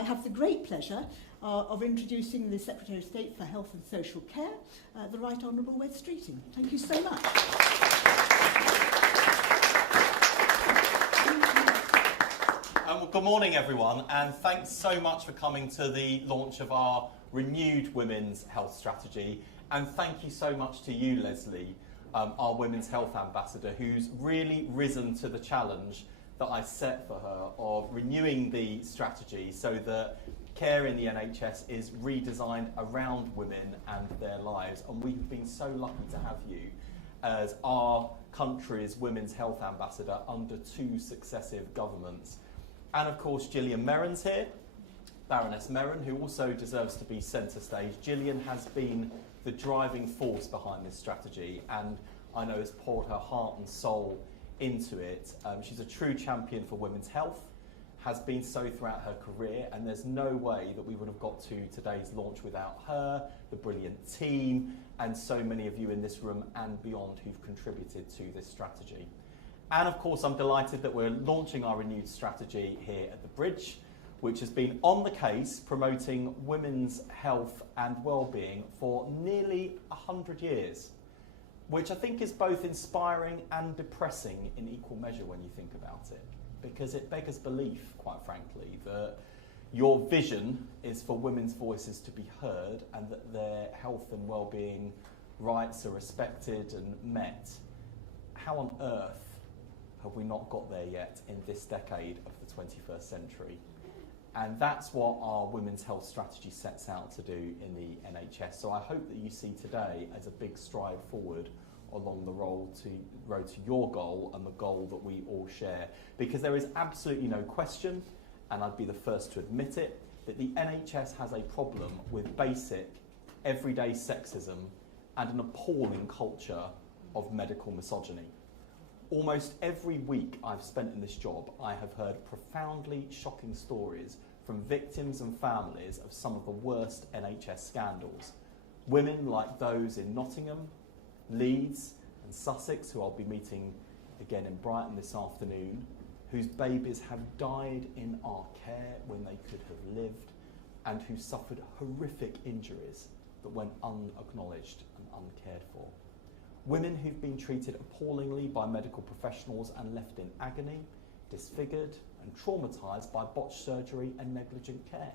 I have the great pleasure of introducing the Secretary of State for Health and Social Care, the Right Honourable Wes Streeting. Thank you so much. Well, good morning, everyone, and thanks so much for coming to the launch of our renewed Women's Health Strategy. And thank you so much to you, Leslie, our Women's Health Ambassador, who's really risen to the challenge that I set for her of renewing the strategy so that care in the NHS is redesigned around women and their lives. And we've been so lucky to have you as our country's Women's Health Ambassador under 2 successive governments. And of course, Gillian Merron's here, Baroness Merron, who also deserves to be centre stage. Gillian has been the driving force behind this strategy, and I know has poured her heart and soul into it. She's a true champion for women's health, has been so throughout her career, and there's no way that we would have got to today's launch without her, the brilliant team, and so many of you in this room and beyond who've contributed to this strategy. And of course, I'm delighted that we're launching our renewed strategy here at the Bridge, which has been on the case promoting women's health and well-being for nearly 100 years, which I think is both inspiring and depressing in equal measure when you think about it, because it beggars belief, quite frankly, that your vision is for women's voices to be heard and that their health and well-being rights are respected and met. How on earth have we not got there yet in this decade of the 21st century? And that's what our Women's Health Strategy sets out to do in the NHS. So I hope that you see today as a big stride forward along the road to your goal and the goal that we all share. Because there is absolutely no question, and I'd be the first to admit it, that the NHS has a problem with basic, everyday sexism and an appalling culture of medical misogyny. Almost every week I've spent in this job, I have heard profoundly shocking stories from victims and families of some of the worst NHS scandals. Women like those in Nottingham, Leeds and Sussex, who I'll be meeting again in Brighton this afternoon, whose babies have died in our care when they could have lived, and who suffered horrific injuries that went unacknowledged and uncared for. Women who've been treated appallingly by medical professionals and left in agony, disfigured and traumatised by botched surgery and negligent care.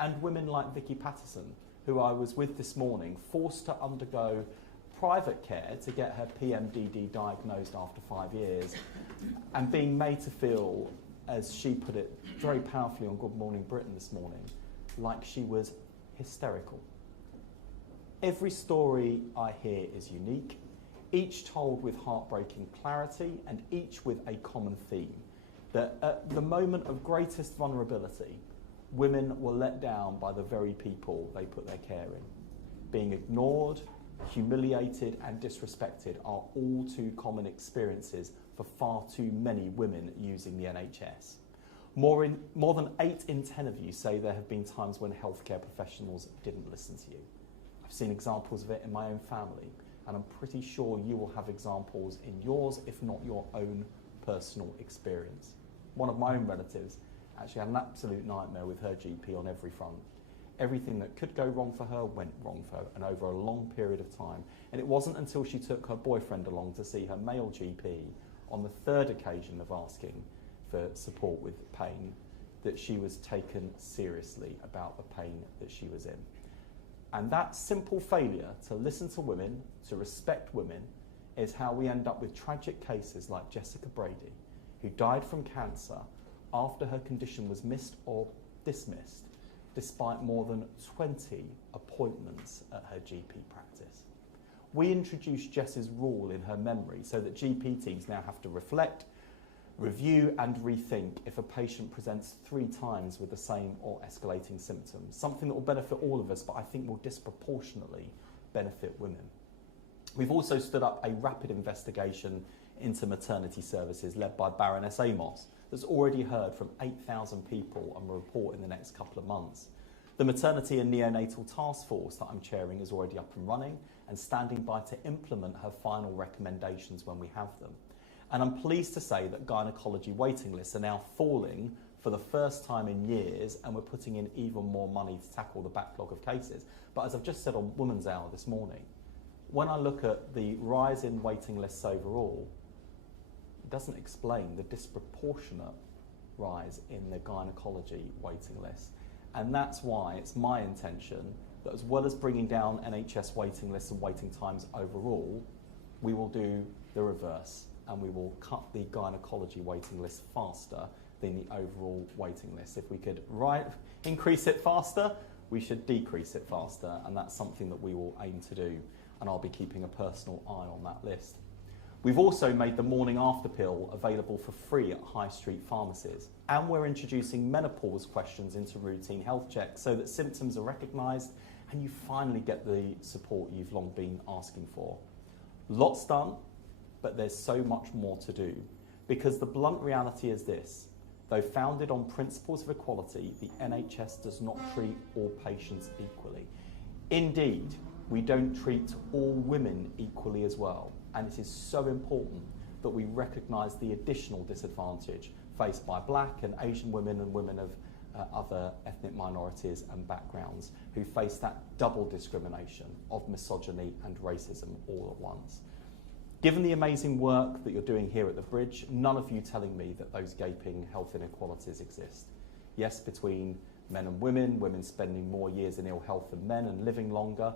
And women like Vicky Patterson, who I was with this morning, forced to undergo private care to get her PMDD diagnosed after 5 years, and being made to feel, as she put it very powerfully on Good Morning Britain this morning, like she was hysterical. Every story I hear is unique, each told with heartbreaking clarity and each with a common theme, that at the moment of greatest vulnerability, women were let down by the very people they put their care in. Being ignored, humiliated and disrespected are all too common experiences for far too many women using the NHS. More than 8 in 10 of you say there have been times when healthcare professionals didn't listen to you. I've seen examples of it in my own family, and I'm pretty sure you will have examples in yours, if not your own personal experience. One of my own relatives actually had an absolute nightmare with her GP on every front. Everything that could go wrong for her went wrong for her, and over a long period of time. And it wasn't until she took her boyfriend along to see her male GP on the 3rd occasion of asking for support with pain that she was taken seriously about the pain that she was in. And that simple failure to listen to women, to respect women, is how we end up with tragic cases like Jessica Brady, who died from cancer after her condition was missed or dismissed, despite more than 20 appointments at her GP practice. We introduced Jess's rule in her memory so that GP teams now have to reflect, review and rethink if a patient presents 3 times with the same or escalating symptoms, something that will benefit all of us, but I think will disproportionately benefit women. We've also stood up a rapid investigation into maternity services led by Baroness Amos that's already heard from 8,000 people and will report in the next couple of months. The Maternity and Neonatal Task Force that I'm chairing is already up and running and standing by to implement her final recommendations when we have them. And I'm pleased to say that gynaecology waiting lists are now falling for the first time in years, and we're putting in even more money to tackle the backlog of cases. But as I've just said on Women's Hour this morning, when I look at the rise in waiting lists overall, it doesn't explain the disproportionate rise in the gynecology waiting list. And that's why it's my intention that, as well as bringing down NHS waiting lists and waiting times overall, we will do the reverse, and we will cut the gynecology waiting list faster than the overall waiting list. If we could increase it faster, we should decrease it faster, and that's something that we will aim to do, and I'll be keeping a personal eye on that list. We've also made the morning after pill available for free at high street pharmacies, and we're introducing menopause questions into routine health checks so that symptoms are recognised and you finally get the support you've long been asking for. Lots done, but there's so much more to do, because the blunt reality is this: though founded on principles of equality, the NHS does not treat all patients equally. Indeed, we don't treat all women equally as well, and it is so important that we recognise the additional disadvantage faced by Black and Asian women and women of other ethnic minorities and backgrounds who face that double discrimination of misogyny and racism all at once. Given the amazing work that you're doing here at the Bridge, none of you telling me that those gaping health inequalities exist. Yes, between men and women spending more years in ill health than men and living longer.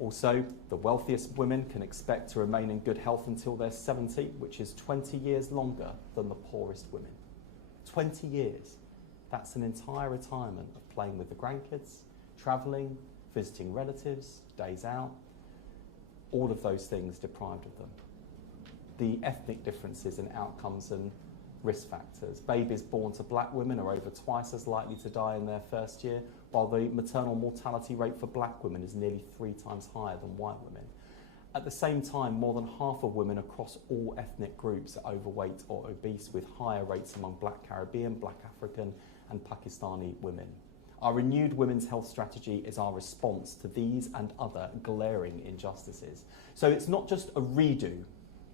Also, the wealthiest women can expect to remain in good health until they're 70, which is 20 years longer than the poorest women. 20 years. That's an entire retirement of playing with the grandkids, travelling, visiting relatives, days out, all of those things deprived of them. The ethnic differences in outcomes and risk factors. Babies born to Black women are over twice as likely to die in their first year, while the maternal mortality rate for Black women is nearly 3 times higher than white women. At the same time, more than half of women across all ethnic groups are overweight or obese, with higher rates among Black Caribbean, Black African and Pakistani women. Our renewed women's health strategy is our response to these and other glaring injustices. So it's not just a redo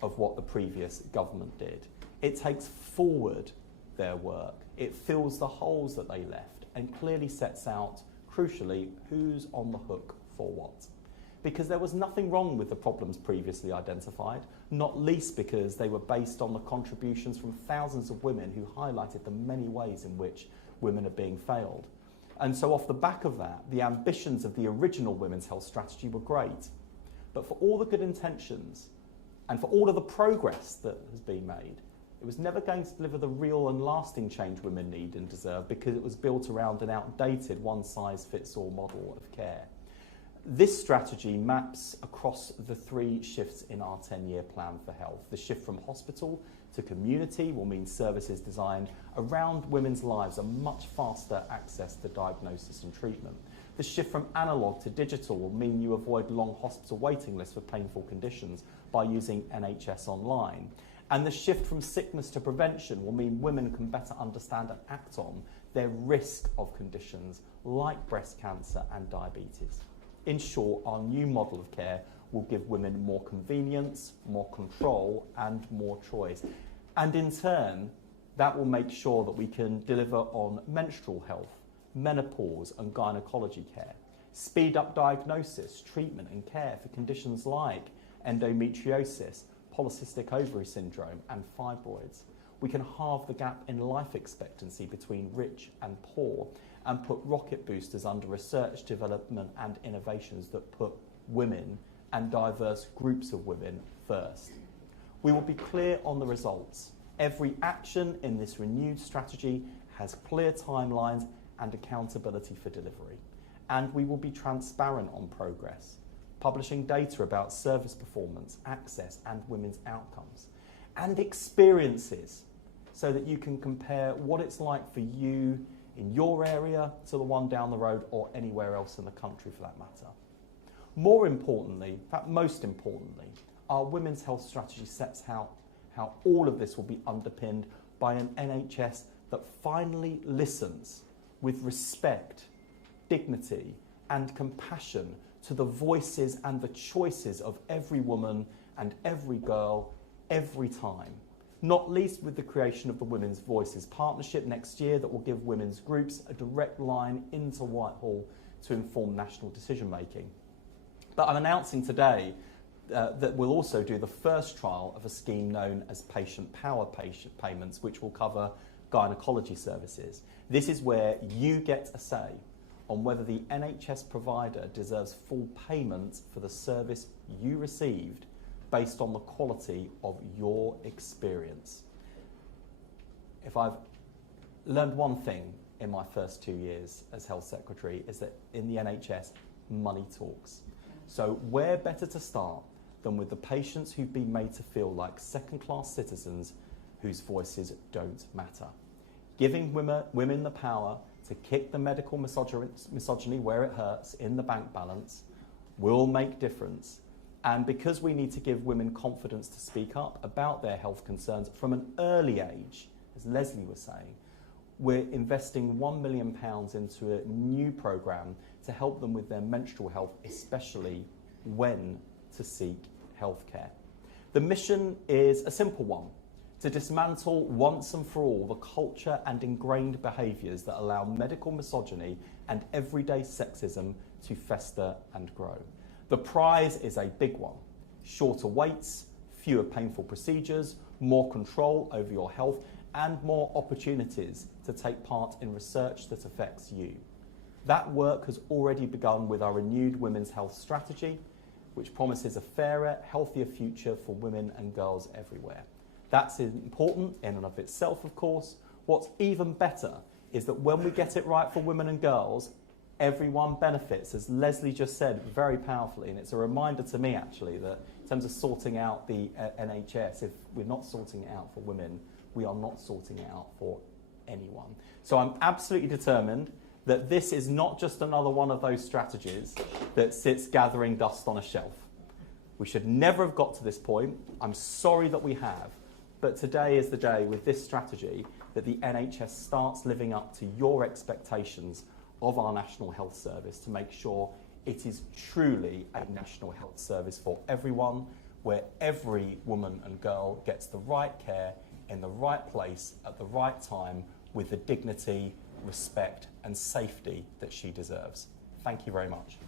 of what the previous government did. It takes forward their work. It fills the holes that they left and clearly sets out, crucially, who's on the hook for what. Because there was nothing wrong with the problems previously identified, not least because they were based on the contributions from thousands of women who highlighted the many ways in which women are being failed. And so off the back of that, the ambitions of the original women's health strategy were great. But for all the good intentions and for all of the progress that has been made, it was never going to deliver the real and lasting change women need and deserve, because it was built around an outdated one-size-fits-all model of care. This strategy maps across the 3 shifts in our 10-year plan for health. The shift from hospital to community will mean services designed around women's lives are much faster access to diagnosis and treatment. The shift from analogue to digital will mean you avoid long hospital waiting lists for painful conditions by using NHS Online. And the shift from sickness to prevention will mean women can better understand and act on their risk of conditions like breast cancer and diabetes. In short, our new model of care will give women more convenience, more control, and more choice. And in turn, that will make sure that we can deliver on menstrual health, menopause and gynecology care, speed up diagnosis, treatment and care for conditions like endometriosis, polycystic ovary syndrome and fibroids. We can halve the gap in life expectancy between rich and poor and put rocket boosters under research, development and innovations that put women and diverse groups of women first. We will be clear on the results. Every action in this renewed strategy has clear timelines and accountability for delivery. And we will be transparent on progress, publishing data about service performance, access and women's outcomes, and experiences, so that you can compare what it's like for you in your area to the one down the road or anywhere else in the country for that matter. More importantly, in fact most importantly, our women's health strategy sets out how all of this will be underpinned by an NHS that finally listens with respect, dignity and compassion to the voices and the choices of every woman and every girl every time, not least with the creation of the Women's Voices Partnership next year that will give women's groups a direct line into Whitehall to inform national decision making. But I'm announcing today that we'll also do the first trial of a scheme known as patient power payments, which will cover gynecology services. This is where you get a say on whether the NHS provider deserves full payment for the service you received based on the quality of your experience. If I've learned one thing in my first 2 years as Health Secretary, is that in the NHS, money talks. So where better to start than with the patients who've been made to feel like second-class citizens whose voices don't matter. Giving women the power to kick the medical misogyny where it hurts in the bank balance will make difference. And because we need to give women confidence to speak up about their health concerns from an early age, as Leslie was saying, we're investing £1 million into a new programme to help them with their menstrual health, especially when to seek healthcare. The mission is a simple one: to dismantle once and for all the culture and ingrained behaviours that allow medical misogyny and everyday sexism to fester and grow. The prize is a big one: shorter waits, fewer painful procedures, more control over your health, and more opportunities to take part in research that affects you. That work has already begun with our renewed women's health strategy, which promises a fairer, healthier future for women and girls everywhere. That's important in and of itself, of course. What's even better is that when we get it right for women and girls, everyone benefits, as Leslie just said very powerfully. And it's a reminder to me, actually, that in terms of sorting out the NHS, if we're not sorting it out for women, we are not sorting it out for anyone. So I'm absolutely determined that this is not just another one of those strategies that sits gathering dust on a shelf. We should never have got to this point. I'm sorry that we have. But today is the day with this strategy that the NHS starts living up to your expectations of our National Health Service to make sure it is truly a national health service for everyone, where every woman and girl gets the right care in the right place at the right time with the dignity, respect and safety that she deserves. Thank you very much.